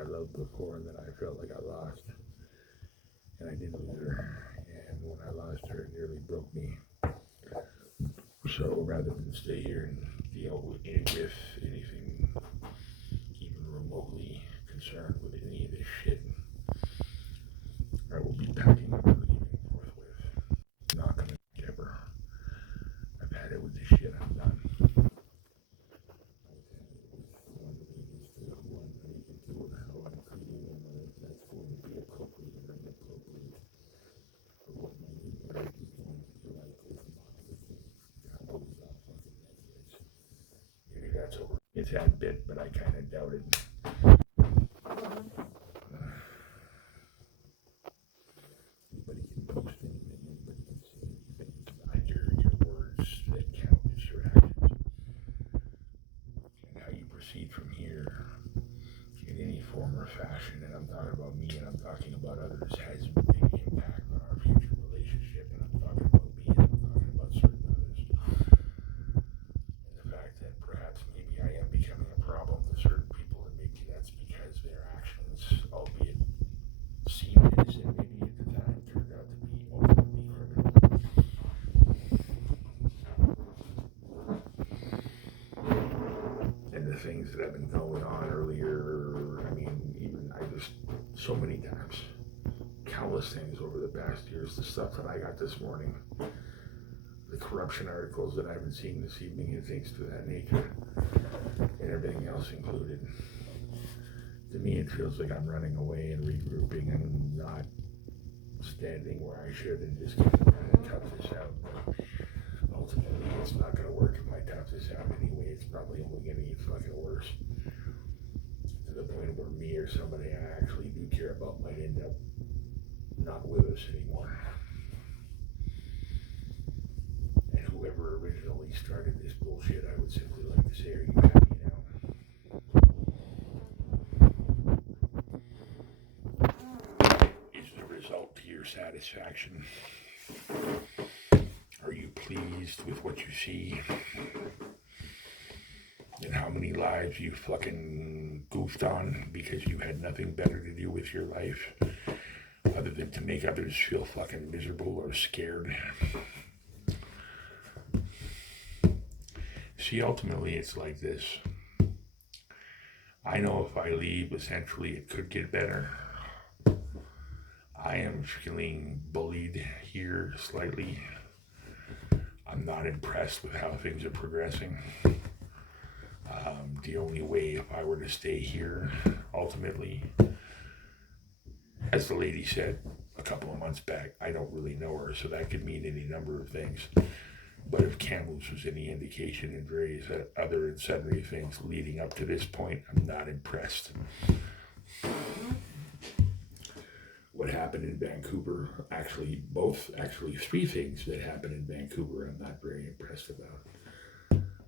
I loved before and that I felt like I lost. And I did lose her. And when I lost her, it nearly broke me. So rather than stay here and deal with anything even remotely concerned with any of this shit, I will be packing up and leaving forthwith. Not gonna ever. I've had it with this shit. I'm done. One is to one into how I'm treating them, whether that's going to be appropriate or inappropriate, or what my new marriage is going to be like with monogamy. God knows how fucking Netflix. Maybe that's over. It's had bit, but I kind of doubt it. Anybody can post anything, anybody can say anything. It's not your words that count, it's your actions. And how you proceed from here in any form or fashion, and I'm talking about me and I'm talking about others, has a big impact on our future relationship. And I'm talking about me and I'm talking about certain others. And the fact that perhaps maybe I am becoming a problem to certain people, and maybe that's because their actions, albeit seemed innocent, maybe at the time turned out to be ultimately criminal. And the things that have been going on earlier, I mean, even I just, so many times, countless things over the past years, the stuff that I got this morning, the corruption articles that I've been seeing this evening and things to that nature, and everything else included. To me, it feels like I'm running away and regrouping and not standing where I should and just kind of tough this out. But ultimately, it's not going to work if I tough this out anyway. It's probably only going to get fucking worse. To the point where me or somebody I actually do care about might end up not with us anymore. And whoever originally started this bullshit, I would simply like to say, are you happy now? Is the result to your satisfaction? Are you pleased with what you see? And how many lives you fucking goofed on because you had nothing better to do with your life other than to make others feel fucking miserable or scared? See, ultimately, it's like this. I know if I leave, essentially, it could get better. I am feeling bullied here slightly. I'm not impressed with how things are progressing. The only way, if I were to stay here, ultimately, as the lady said a couple of months back, I don't really know her, so that could mean any number of things. But if Kamloops was any indication in various other and sundry things leading up to this point, I'm not impressed. What happened in Vancouver, actually three things that happened in Vancouver I'm not very impressed about.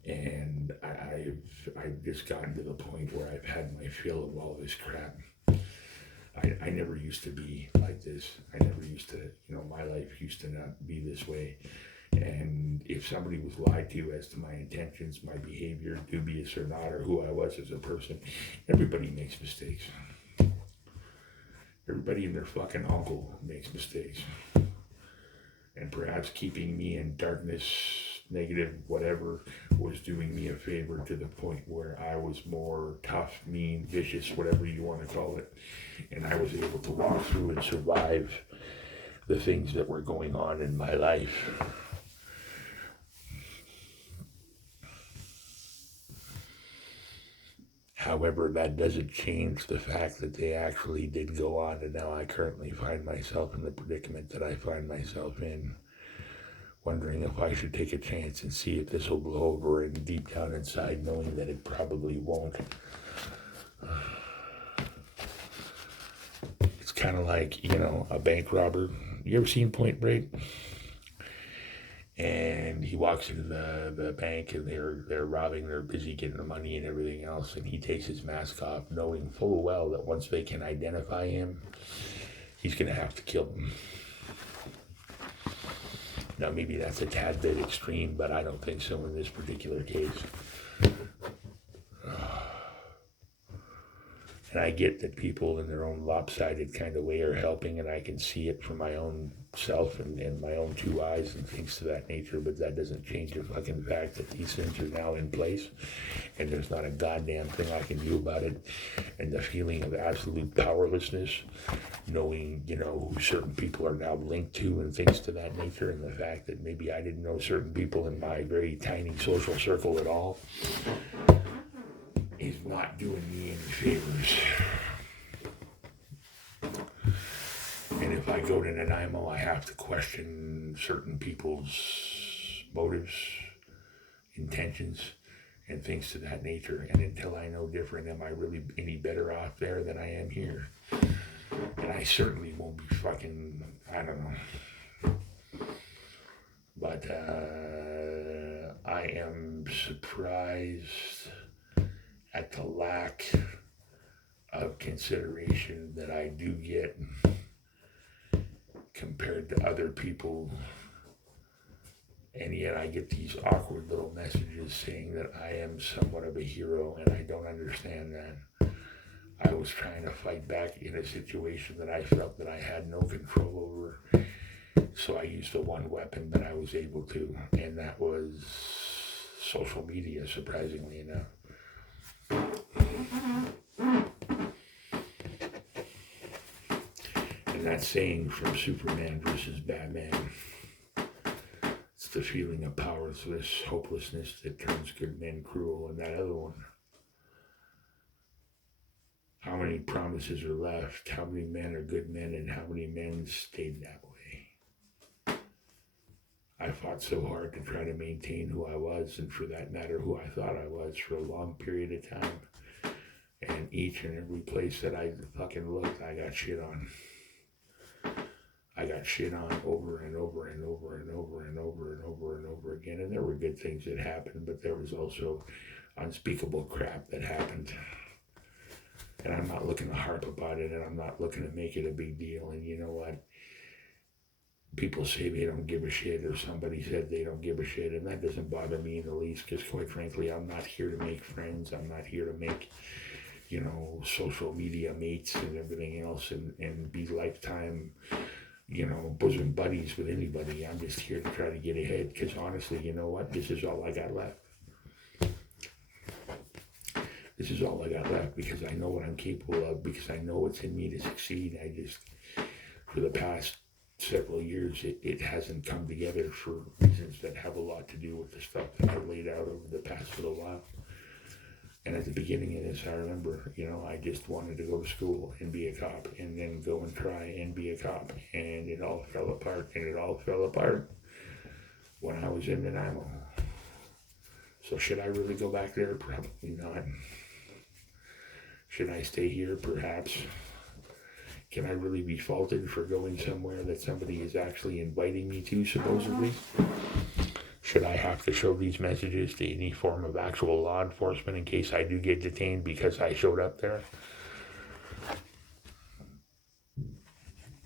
And I've just gotten to the point where I've had my fill of all this crap. I never used to be like this. I never used to, my life used to not be this way. And if somebody was lied to as to my intentions, my behavior, dubious or not, or who I was as a person, everybody makes mistakes. Everybody and their fucking uncle makes mistakes. And perhaps keeping me in darkness, negative, whatever, was doing me a favor to the point where I was more tough, mean, vicious, whatever you want to call it. And I was able to walk through and survive the things that were going on in my life. However, that doesn't change the fact that they actually did go on, and now I currently find myself in the predicament that I find myself in, wondering if I should take a chance and see if this will blow over, and deep down inside knowing that it probably won't. It's kind of like, a bank robber. You ever seen Point Break? And he walks into the bank and they're robbing, they're busy getting the money and everything else, and he takes his mask off, knowing full well that once they can identify him, he's gonna have to kill them. Now maybe that's a tad bit extreme, but I don't think so in this particular case. And I get that people in their own lopsided kind of way are helping, and I can see it from my own self and my own two eyes and things to that nature, but that doesn't change the fucking fact that these things are now in place, and there's not a goddamn thing I can do about it. And the feeling of absolute powerlessness, knowing, who certain people are now linked to and things to that nature, and the fact that maybe I didn't know certain people in my very tiny social circle at all, is not doing me any favors. And if I go to Nanaimo, I have to question certain people's motives, intentions, and things to that nature. And until I know different, am I really any better off there than I am here? And I certainly won't be fucking, I don't know. But I am surprised at the lack of consideration that I do get compared to other people. And yet I get these awkward little messages saying that I am somewhat of a hero, and I don't understand that. I was trying to fight back in a situation that I felt that I had no control over. So I used the one weapon that I was able to, and that was social media, surprisingly enough. And that saying from Superman versus Batman, it's the feeling of powerlessness, hopelessness that turns good men cruel. And that other one, how many promises are left, how many men are good men, and how many men stayed that way. I fought so hard to try to maintain who I was, and for that matter, who I thought I was, for a long period of time. And each and every place that I fucking looked, I got shit on. I got shit on over and over and over and over and over and over and over again. And there were good things that happened, but there was also unspeakable crap that happened. And I'm not looking to harp about it, and I'm not looking to make it a big deal. And you know what? People say they don't give a shit, or somebody said they don't give a shit, and that doesn't bother me in the least, because quite frankly, I'm not here to make friends. I'm not here to make, social media mates and everything else and be lifetime, bosom buddies with anybody. I'm just here to try to get ahead, because honestly, you know what? This is all I got left. This is all I got left, because I know what I'm capable of, because I know what's in me to succeed. I just, for the past several years, it hasn't come together for reasons that have a lot to do with the stuff that I've laid out over the past little while. And at the beginning of this, I remember, I just wanted to go to school and be a cop, and then go and try and be a cop. And it all fell apart, and it all fell apart when I was in Nanaimo. So should I really go back there? Probably not. Should I stay here? Perhaps. Can I really be faulted for going somewhere that somebody is actually inviting me to, supposedly? Should I have to show these messages to any form of actual law enforcement in case I do get detained because I showed up there?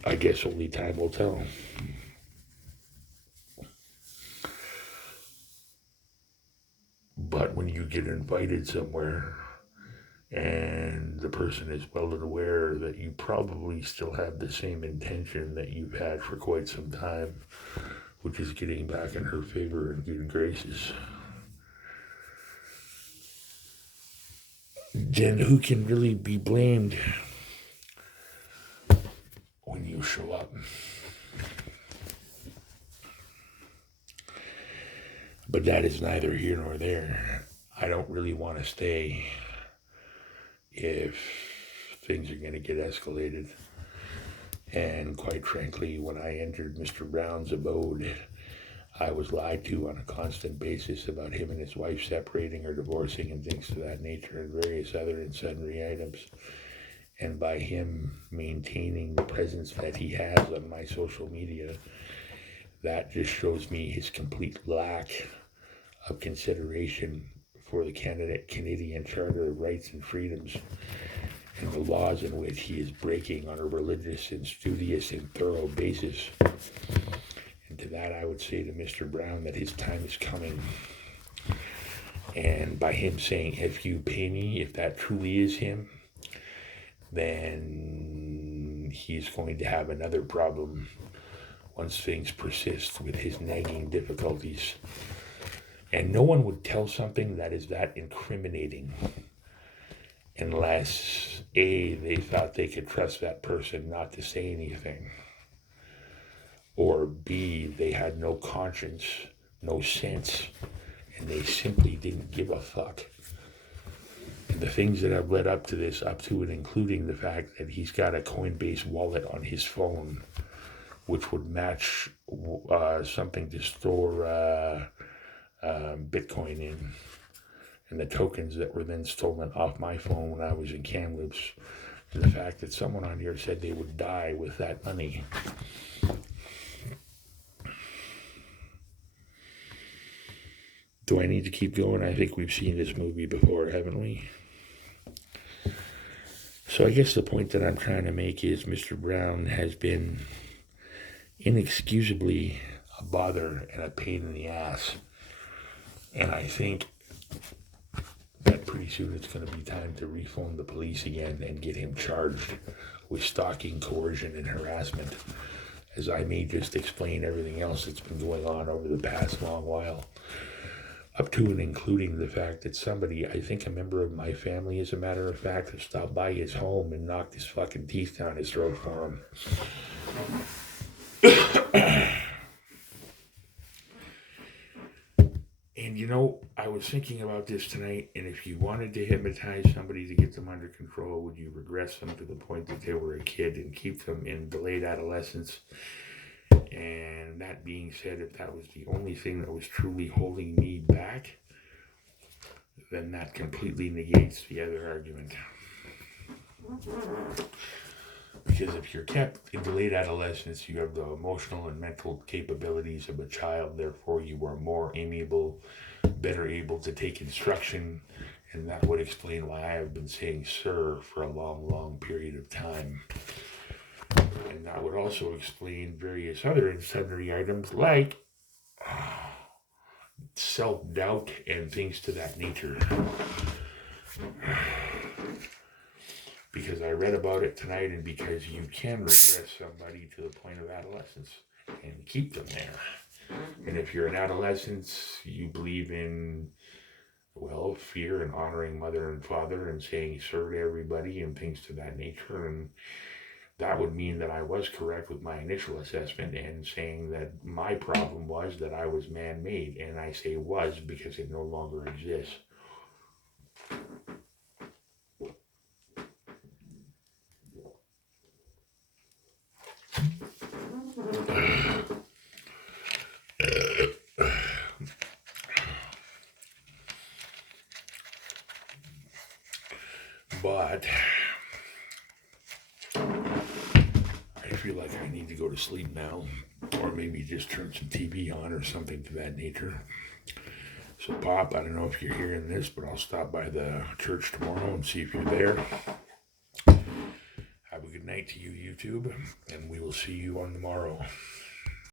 I guess only time will tell. But when you get invited somewhere, and the person is well aware that you probably still have the same intention that you've had for quite some time, which is getting back in her favor and good graces, then who can really be blamed when you show up? But that is neither here nor there. I don't really want to stay if things are going to get escalated. And quite frankly, when I entered Mr. Brown's abode, I was lied to on a constant basis about him and his wife separating or divorcing and things of that nature, and various other and sundry items. And by him maintaining the presence that he has on my social media, that just shows me his complete lack of consideration for the Canadian Charter of Rights and Freedoms and the laws in which he is breaking on a religious and studious and thorough basis. And to that I would say to Mr. Brown that his time is coming. And by him saying, if you pay me, if that truly is him, then he's going to have another problem once things persist with his nagging difficulties. And no one would tell something that is that incriminating unless A, they thought they could trust that person not to say anything, or B, they had no conscience, no sense, and they simply didn't give a fuck. And the things that have led up to this, up to and including the fact that he's got a Coinbase wallet on his phone, which would match something to store Bitcoin in, and the tokens that were then stolen off my phone when I was in Kamloops, and the fact that someone on here said they would die with that money. Do I need to keep going? I think we've seen this movie before, haven't we? So I guess the point that I'm trying to make is Mr. Brown has been inexcusably a bother and a pain in the ass. And I think that pretty soon it's going to be time to refund the police again and get him charged with stalking, coercion, and harassment, as I may just explain everything else that's been going on over the past long while. Up to and including the fact that somebody, I think a member of my family, as a matter of fact, has stopped by his home and knocked his fucking teeth down his throat for him. And you know, I was thinking about this tonight, and if you wanted to hypnotize somebody to get them under control, would you regress them to the point that they were a kid and keep them in delayed adolescence? And that being said, if that was the only thing that was truly holding me back, then that completely negates the other argument. Because if you're kept in delayed adolescence, you have the emotional and mental capabilities of a child, therefore you are more amiable, better able to take instruction, and that would explain why I have been saying sir for a long, long period of time. And that would also explain various other and sundry items like self-doubt and things to that nature. Because I read about it tonight, and because you can regress somebody to the point of adolescence and keep them there. And if you're in adolescence, you believe in, well, fear and honoring mother and father and saying sir to everybody and things to that nature. And that would mean that I was correct with my initial assessment and saying that my problem was that I was man-made. And I say was because it no longer exists. But I feel like I need to go to sleep now, or maybe just turn some TV on or something to that nature. So Pop, I don't know if you're hearing this, but I'll stop by the church tomorrow and see if you're there. Have a good night to you, YouTube, and we will see you on tomorrow.